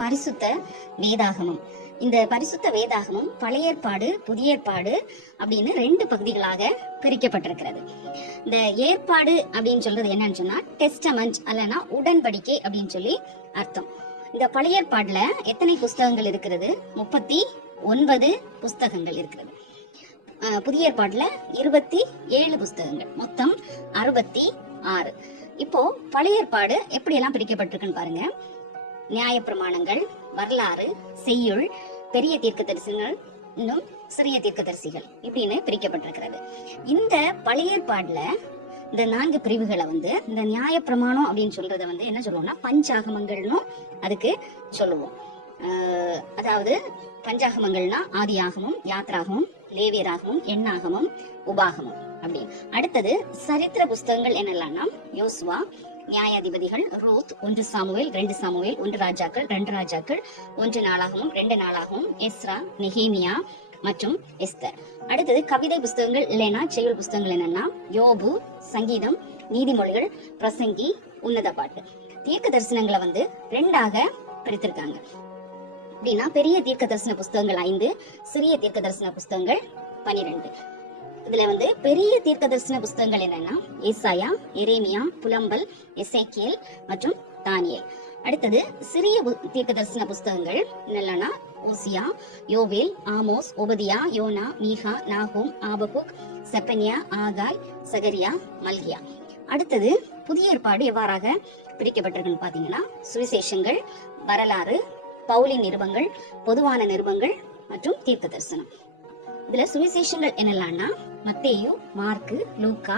பரிசுத்த வேதாகமம். இந்த பரிசுத்த வேதாகமம் பழைய ஏற்பாடு புதிய ஏற்பாடு அப்படின்னு ரெண்டு பகுதிகளாக பிரிக்கப்பட்டிருக்கிறது. இந்த ஏற்பாடு அப்படின்னு சொல்றது என்னன்னு சொன்னா டெஸ்டமெண்ட் அல்லனா உடன்படிக்கை அப்படின்னு சொல்லி அர்த்தம். இந்த பழைய ஏற்பாடுல எத்தனை புஸ்தகங்கள் இருக்கிறது? முப்பத்தி ஒன்பது புஸ்தகங்கள் இருக்கிறது. புதிய ஏற்பாடுல இருபத்தி ஏழு புஸ்தகங்கள். மொத்தம் அறுபத்தி ஆறு. இப்போ பழைய ஏற்பாடு எப்படி எல்லாம் பிரிக்கப்பட்டிருக்குன்னு பாருங்க. நியாயப்பிரமாணங்கள் வரலாறு செய்யுள் பெரிய தீர்க்கதரிசிகள் இன்னும் சிறிய தீர்க்கதரிசிகள் இப்படின்னு பிரிக்கப்பட்டிருக்கிறது. இந்த பழைய ஏற்பாடுல இந்த நான்கு பிரிவுகளை வந்து இந்த நியாய பிரமாணம் அப்படின்னு சொல்றத வந்து என்ன சொல்லுவோம்னா பஞ்சாகமங்கள்னு அதுக்கு சொல்லுவோம். ஆஹ் அதாவது பஞ்சாகமங்கள்னா ஆதி ஆகமும் யாத்ராகமும் லேவியராகமும் எண்ணாகமும் உபாகமம் அப்படி அடுத்தது சரித்திர புஸ்தகங்கள் என்னெல்லாம்னா யோசுவா நியாயாதிபதிகள் ரூத் ஒன்று சாமுவேல் ரெண்டு சாமுவேல் ஒன்று ராஜாக்கள் ரெண்டு ராஜாக்கள் ஒன்று நாளாகவும் ரெண்டு நாளாகவும் எஸ்ரா நெஹேமியா மற்றும் எஸ்தர். அடுத்தது கவிதை புஸ்தகங்கள் இல்லைன்னா செயல் புஸ்தகங்கள் என்னன்னா யோபு சங்கீதம் நீதிமொழிகள் பிரசங்கி உன்னத பாட்டு. தீர்க்க தரிசனங்களை வந்து ரெண்டாக பிரித்திருக்காங்க. அப்படின்னா பெரிய தீர்க்க தரிசன புஸ்தகங்கள் ஐந்து சிறிய தீர்க்க தரிசன புஸ்தகங்கள் பனிரெண்டு. இதுல வந்து பெரிய தீர்க்க தரிசன புஸ்தகங்கள் என்னன்னா ஏசாயா எரேமியா புலம்பல் எசேக்கியல் மற்றும் தானியல். அடுத்தது சிறிய பு- தீர்க்க தரிசன புஸ்தகங்கள் என்னெல்லாம்னா ஓசியா யோவேல் ஆமோஸ் ஒபதியா யோனா மீகா நாகோம் ஆபகுக் செப்பனியா ஆகாய் சகரியா மல்கியா. அடுத்தது புதிய ஏற்பாடு எவ்வாறாக பிரிக்கப்பட்டிருக்குன்னு பாத்தீங்கன்னா சுவிசேஷங்கள் வரலாறு பவுலி நிருபங்கள் பொதுவான நிருபங்கள் மற்றும் தீர்க்க தரிசனம் இதுல சுவிசேஷங்கள் என்னெல்லாம்னா மத்தேயு மார்க்கு லூக்கா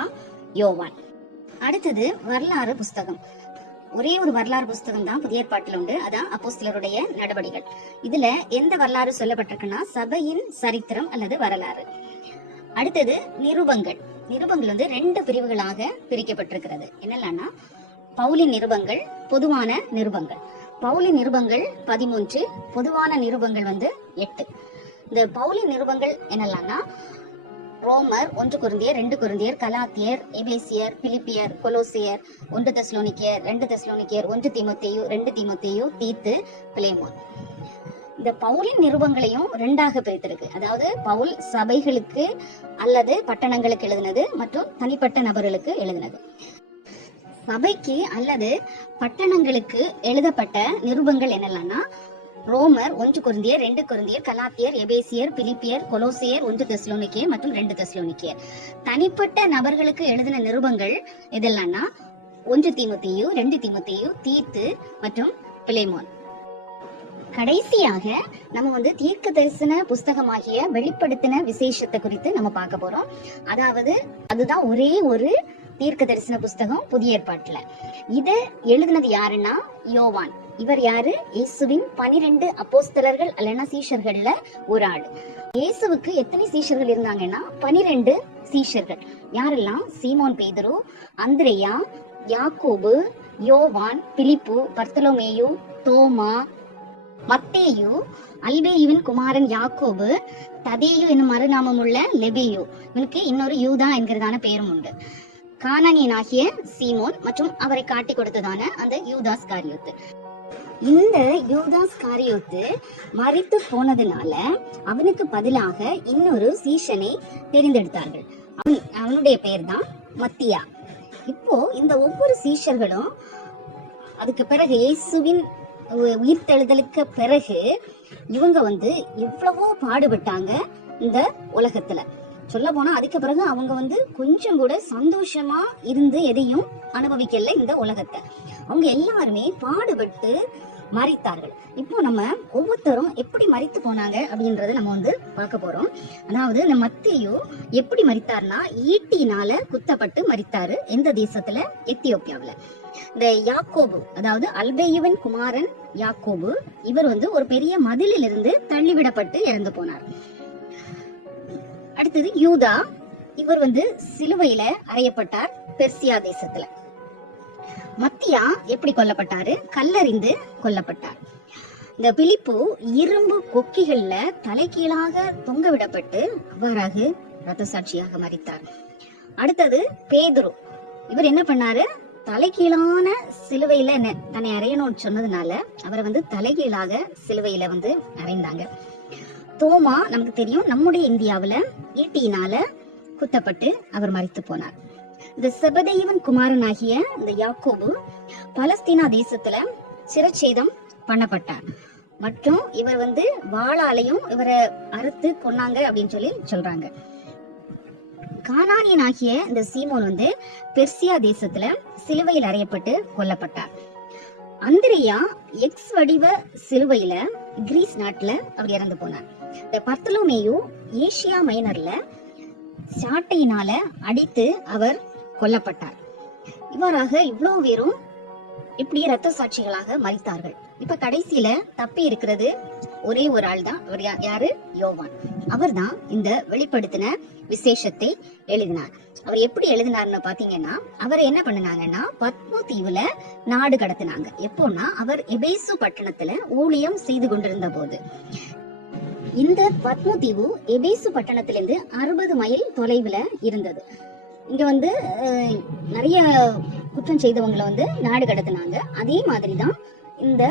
யோவான். அடுத்தது வரலாறு புஸ்தகம். ஒரே ஒரு வரலாறு புஸ்தகம் தான் புதிய ஏற்பாட்டில் உண்டு. அதான் அப்போஸ்தலருடைய நடவடிகள் இதுல எந்த வரலாறு சொல்லப்பட்டிருக்குன்னா சபையின் சரித்திரம் அல்லது வரலாறு. அடுத்தது நிருபங்கள். நிருபங்கள் வந்து ரெண்டு பிரிவுகளாக பிரிக்கப்பட்டிருக்கிறது. என்னெல்லாம்னா பவுலின் நிருபங்கள் பொதுவான நிருபங்கள். பவுலி நிருபங்கள் பதிமூன்று பொதுவான நிருபங்கள் வந்து எட்டு. இந்த பவுலின் நிறுவங்கள் என்னெல்லாம்னா ரோமர் ஒன்று குருந்தியர் ரெண்டு குருந்தியர் கலாத்தியர் எபேசியர் பிலிப்பியர் கொலோசியர் ஒன்று தெஸ்லோனிக்கியர் ரெண்டு தெஸ்லோனிக்கியர் ஒன்று திமுத்தையு ரெண்டு திமுத்தையு தீத்து பிளேமோன். இந்த பவுலின் நிறுவங்களையும் ரெண்டாக பிரித்திருக்கு. அதாவது பவுல் சபைகளுக்கு அல்லது பட்டணங்களுக்கு எழுதினது மற்றும் தனிப்பட்ட நபர்களுக்கு எழுதினது. சபைக்கு அல்லது பட்டணங்களுக்கு எழுதப்பட்ட நிருபங்கள் என்னெல்லாம்னா ரோமர் ஒன்று குருந்தியர் ரெண்டு குருந்தியர் கலாத்தியர் எபேசியர் பிலிப்பியர் கொலோசியர் ஒன்று தெஸ்லோனிக்கியர் மற்றும் ரெண்டு தெஸ்லோனிக்கியர். தனிப்பட்ட நபர்களுக்கு எழுதின நிருபங்கள் இதெல்லாம்னா ஒன்று தீமுத்தையு ரெண்டு தீமுத்தையு தீத்து மற்றும் பிளேமோன். கடைசியாக நம்ம வந்து தீர்க்க தரிசன புஸ்தகமாகிய வெளிப்படுத்தின விசேஷத்தை குறித்து நம்ம பார்க்க போறோம். அதாவது அதுதான் ஒரே ஒரு தீர்க்க தரிசன புஸ்தகம் புதிய ஏற்பாட்டுல. இத எழுதினது யாருன்னா யோவான். இவர் யாரு? இயேசுவின் பனிரெண்டு அப்போஸ்தலர்கள் அல்லனா சீஷர்கள்ல ஒரு ஆள் இயேசுவுக்கு எத்தனை சீஷர்கள் இருந்தாங்கன்னா? பனிரெண்டு சீஷர்கள். யாரெல்லாம்? சீமோன் பேதுரு அந்திரேயா யாக்கோபு யோவான் பிலிப்பு பர்த்தலோமேயு தோமா மத்தேயு அல்பேயுவின் குமாரன் யாக்கோபு ததேயு என்னும் மறுநாமம் உள்ள லெபேயு. இவனுக்கு இன்னொரு யூதா என்கிறதான பெயரும் உண்டு. கானானியனாகிய சீமோன் மற்றும் அவரை காட்டி கொடுத்ததான அந்த யூதாஸ் காரியத்து இந்த யூதாஸ் காரியோத்து மறித்து போனதுனால அவனுக்கு பதிலாக இன்னொரு சீஷனை தெரிந்தெடுத்தார்கள். அவன் அவனுடைய பெயர் தான் மத்தியா. இப்போ இந்த ஒவ்வொரு சீஷர்களும் அதுக்கு பிறகு இயேசுவின் உயிர்த்தெழுதலுக்கு பிறகு இவங்க வந்து எவ்வளவோ பாடுபட்டாங்க இந்த உலகத்துல. சொல்ல போனா அதுக்கு பிறகு அவங்க வந்து கொஞ்சம் கூட சந்தோஷமா இருந்து எதையும் அனுபவிக்கல இந்த உலகத்தை. அவங்க எல்லாருமே பாடுபட்டு மறித்தார்கள். இப்போ நம்ம ஒவ்வொருத்தரும் எப்படி மறித்து போனாங்க அப்படின்றத நம்ம வந்து பார்க்க போறோம். அதாவது இந்த மத்தியோ எப்படி மறித்தார்னா ஈட்டினால குத்தப்பட்டு மறித்தாரு எந்த தேசத்துல? எத்தியோப்பியாவில். இந்த யாக்கோபு அதாவது அல்பேயுவின் குமாரன் யாக்கோபு இவர் வந்து ஒரு பெரிய மதிலிலிருந்து தள்ளிவிடப்பட்டு இறந்து போனார். அடுத்தது யூதா. இவர் வந்து சிலுவையில அறையப்பட்டார் பெர்சியா தேசத்துல. மத்தியா எப்படி கொல்லப்பட்டாரு? கல்லறிந்து கொல்லப்பட்டார். இந்த பிலிப்பு இரும்பு கொக்கிகள்ல தலைகீழாக தொங்க விடப்பட்டு அவ்வாறாக ரத்த சாட்சியாக மறித்தார் அடுத்தது பேதுரு. இவர் என்ன பண்ணாரு? தலைகீழான சிலுவையில தன்னை அறையணும்னு சொன்னதுனால அவரை வந்து தலைகீழாக சிலுவையில வந்து அறைந்தாங்க. தோமா நமக்கு தெரியும். நம்முடைய இந்தியாவில் ஈட்டியினால குத்தப்பட்டு அவர் மறித்து போனார். இந்த செபதேவன் குமாரனாகிய இந்த யாக்கோபு பலஸ்தீனா தேசத்துல சிரச்சேதம் பண்ணப்பட்டார். மற்றும் இவர் வந்து வாளாலையும் இவரை அறுத்து கொன்னாங்க அப்படின்னு சொல்லி சொல்றாங்க. கானானியன் ஆகிய இந்த சீமோன் வந்து பெர்சியா தேசத்துல சிலுவையில் அறையப்பட்டு கொல்லப்பட்டார். அந்திரியா எக்ஸ் வடிவ சிலுவையில கிரீஸ் நாட்டுல அவர் இறந்து போனார். இந்த பர்த்தலோமேயு ஏசியா மைனர்ல சாட்டையினால அடித்து அவர் கொல்லப்பட்டார். இவ்வாறாக இவ்வளவு பேரும் இப்படி ரத்த சாட்சிகளாக மறித்தார்கள். இப்ப கடைசியில தப்பி இருக்கிறது ஒரே ஒரு ஆள் தான் அவர் யாரு? யோவான். அவர்தான் இந்த வெளிப்படுத்தின விசேஷத்தை எழுதினார். அவர் எப்படி எழுதினார்னு பாத்தீங்கன்னா அவர் என்ன பண்ணுனாங்கன்னா பத்மு தீவுல நாடு கடத்தினாங்க. எப்போன்னா அவர் எபேசு பட்டணத்துல ஊழியம் செய்து கொண்டிருந்த போது இந்த பத்மு தீவு எபேசு பட்டணத்திலிருந்து அறுபது மைல் தொலைவுல இருந்தது. இங்க வந்து நிறைய குற்றம் செய்தவங்களை வந்து நாடு கடத்தினாங்க. அதே மாதிரி தான் இந்த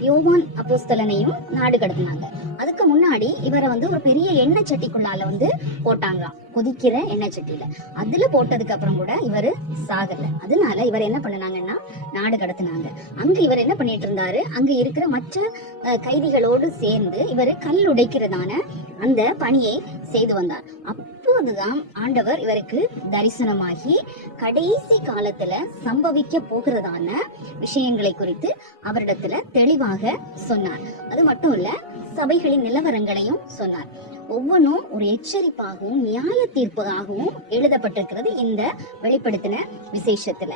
யோவான் அப்போஸ்தலனையும் நாடு கடத்தினாங்க. அதுக்கு முன்னாடி இவரை வந்து ஒரு பெரிய எண்ணெய் சட்டிக்குள்ளால வந்து போட்டாங்களாம். கொதிக்கிற எண்ணெய் சட்டியில. அதுல போட்டதுக்கு அப்புறம் கூட இவர் சாகல. அதனால இவர் என்ன பண்ணினாங்கன்னா நாடு கடத்தினாங்க. அங்க இவர் என்ன பண்ணிட்டு இருந்தாரு? அங்க இருக்கிற மற்ற கைதிகளோடு சேர்ந்து இவர் கல் உடைக்கிறதான அந்த பணியை செய்து வந்தார். அப்போதுதான் ஆண்டவர் இவருக்கு தரிசனமாகி கடைசி காலத்துல சம்பவிக்க போகிறதான விஷயங்களை குறித்து அவரிடத்துல தெளிவாக சொன்னார். அது மட்டும் இல்ல சபைகளின் நிலவரங்களையும் சொன்னார். ஒவ்வொன்றும் ஒரு எச்சரிப்பாகவும் நியாய தீர்ப்பாகவும் எழுதப்பட்டிருக்கிறது இந்த வெளிப்படுத்தின விசேஷத்துல.